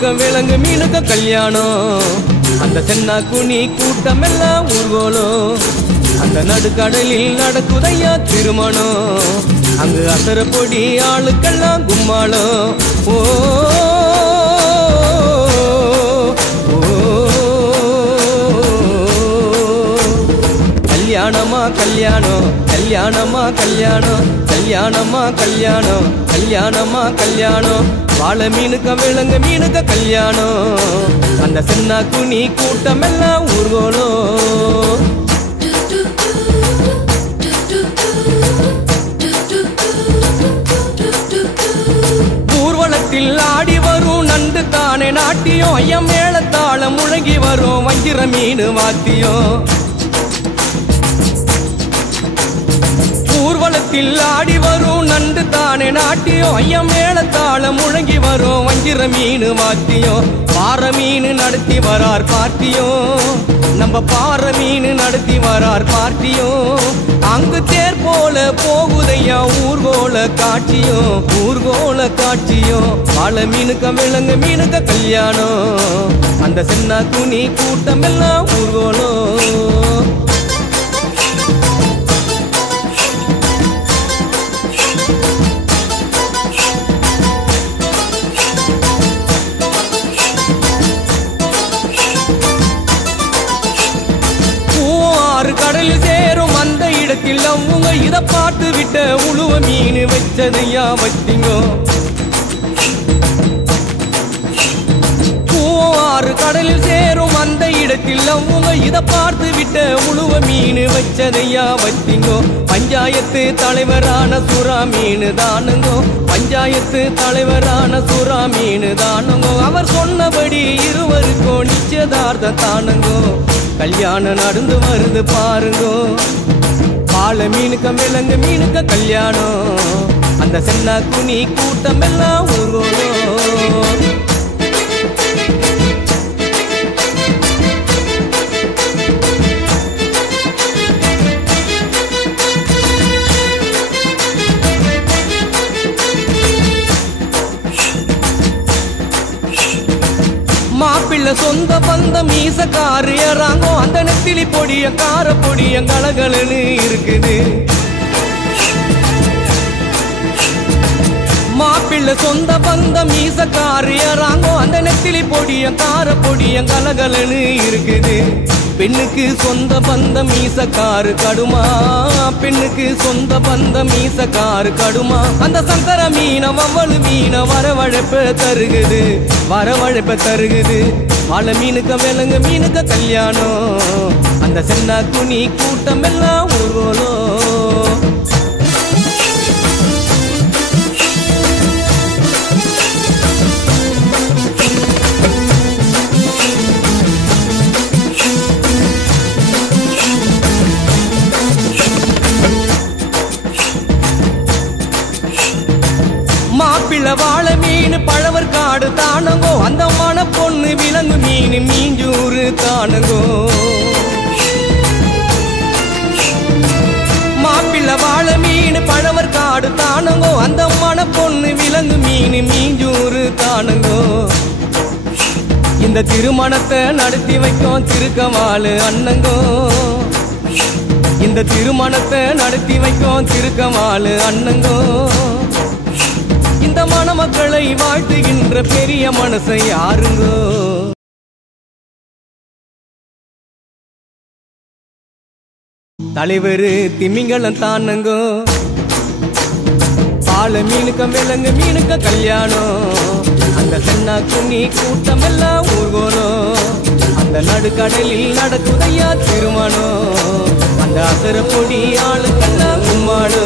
மீனுக்க விலங்கு மீனுக்க கல்யாணம் அந்த சென்னா குனி கூட்டம் எல்லாம் ஊர்கோலம் அந்த நடுக்கடலில் நடக்குதையா திருமணம் அங்கு அசர பொடி ஆளுக்கெல்லாம் கும்மாளம் ஓ கல்யாணமா கல்யாணம் கல்யாணமா கல்யாணம் கல்யாணமா கல்யாணம் கல்யாணமா கல்யாணம் வாழை மீனுக்க விலங்கு மீனுக்க கல்யாணம் அந்த சென்னா குனி கூட்டம் எல்லாம் ஊர்கோலம் ஊர்வலத்தில் ஆடி வரும் நண்டு தானே நாட்டியம் ஐயம் மேளத்தாளம் முழங்கி வரும் வஞ்சிர மீன் வாத்தியம் ஊர்வலத்தில் ஆடி வரும் நண்டு தானே நாட்டியம் ஐயம் மேளத்தாளம் முழங்கி வரும் வஞ்சிர மீன் வாத்தியம் பாறை மீன் நடத்தி வரார் பார்ட்டியும் நம்ம பாறை மீன் நடத்தி வரார் பார்ட்டியும் அங்கு தேர் போல போகுதையா ஊர்கோல காட்சியும் வாழை மீனுக்க விலங்கு மீனுக்க கல்யாணம் அந்த சென்னா குனி கூட்டம் எல்லாம் ஊர்கோலம் கடலில் சேரும் அந்த இடத்தில் அவங்க இத பார்த்து விட்ட உழுவ மீன் வச்சதையா வச்சிங்கோ பூவாறு கடலில் சேரும் அந்த இடத்தில் அவங்க இத பார்த்து விட்ட உழுவ மீன் வச்சதையா வச்சிங்கோ பஞ்சாயத்து தலைவரான சுறா மீன் தானுங்கோ பஞ்சாயத்து தலைவரான சுறா மீன் தானுங்கோ அவர் சொன்னபடி இருவருக்கும் நிச்சயதார்த்தம் தானுங்கோ கல்யாணம் நடந்து வருது பாருங்கோ வாழை மீனுக்க விலங்கு மீனுக்க கல்யாணம் அந்த சென்னா குனி கூட்டம் எல்லாம் ஊர்கோலம் மாப்பிள்ள சொந்த பந்தம் மீசக்காரு ஏறாங்கோ அந்த நெத்திலி பொடிய கார பொடிய கலகலன்னு இருக்குது மாப்பிள்ள சொந்த பந்தம் மீசக்காரு ஏறாங்கோ அந்த நெத்திலி பொடிய கார பொடிய கலகலன்னு இருக்குது பெண்ணுக்கு சொந்த பந்தம் மீசக்காரு கடுமா பெண்ணுக்கு சொந்த பந்தம் மீசக்காரு கடுமா அந்த சங்கர மீன வவ்வளு மீன வரவழைப்ப தருகுது வாழை மீனுக்க விலங்கு மீனுக்க கல்யாணம் அந்த சென்னா குனி கூட்டம் எல்லாம் ஊர்கோலம் மாப்பிள்ள வாழை மீன் பழவர் காடு தானுங்கோ அந்த மன பொண்ணு விலங்கு மீன் மீஞ்சூறு தானுங்கோ மாப்பிள்ள வாழை மீன் பழவர் காடு தானுங்கோ அந்த மன பொண்ணு விலங்கு மீன் மீஞ்சூறு தானுங்கோ இந்த திருமணத்தை நடத்தி வைக்கும் திருக்கவாளு அண்ணங்கோ இந்த திருமணத்தை நடத்தி வைக்கும் திருக்கவாளு அண்ணங்கோ இந்த மணமக்களை வாழ்த்துகின்ற பெரிய மனசை யாருங்கோ தலைவரு திமிங்கலம் தானுங்கோ வாழை மீனுக்க விலங்கு மீனுக்க கல்யாணம் அந்த சென்னா குனி கூட்டம் எல்லாம் ஊர்கோலம் அந்த நடுக்கடலில் நடக்குதையா திருமணம் அந்த அசர பொடி ஆளுக்கெல்லாம் கும்மாளம்